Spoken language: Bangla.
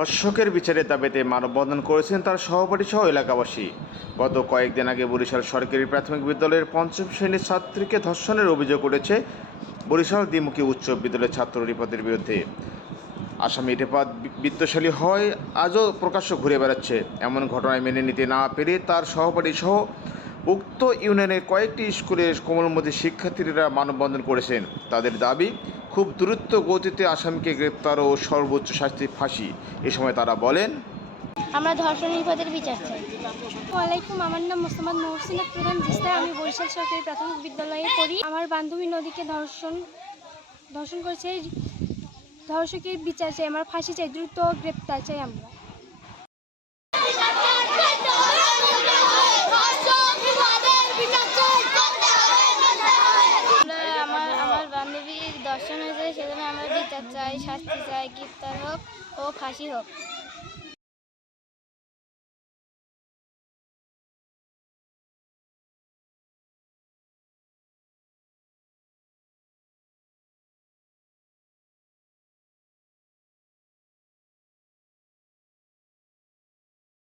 ধর্ষকের বিচারের দাবিতে মানববন্ধন করেছেন তার সহপাঠী সহ এলাকাবাসী। গত কয়েকদিন আগে বরিশাল সরকারি প্রাথমিক বিদ্যালয়ের পঞ্চম শ্রেণীর ছাত্রীকে ধর্ষণের অভিযোগ উঠেছে বরিশাল দ্বিমুখী উচ্চ বিদ্যালয়ের ছাত্র রিফাতের বিরুদ্ধে। আসামি রিফাত বিত্তশালী হয় আজও প্রকাশ্য ঘুরে বেড়াচ্ছে। এমন ঘটনায় মেনে নিতে না পেরে তার সহপাঠী সহ উক্ত ইউনিয়নের কয়েকটি স্কুলের কোমলমতি শিক্ষার্থীরা মানববন্ধন করেছেন। তাদের দাবি, খুব দ্রুত গতিতে আসামিকে গ্রেপ্তার ও সর্বোচ্চ শাস্তি ফাঁসি। এ সময় তারা বলেন, আমরা ধর্ষণ নির্যাতনের বিচার চাই। ওয়ালাইকুম, আমার নাম মোসাম্মদ মহসিনা প্রধান জিস্তা। আমি বরিশাল সরকারি প্রাথমিক বিদ্যালয়ে পড়ি। আমার বান্ধবী নদীকে ধর্ষণ করেছে। ধর্ষকের বিচার চাই, আমার ফাঁসি চাই, দ্রুত গ্রেপ্তার চাই আমরা। আমার বান্ধবীর ধর্ষণ হয়েছে, সেজন্য আমরা বিচার চাই, শাস্তি চাই, গ্রেপ্তার হোক ও ফাঁসি হোক।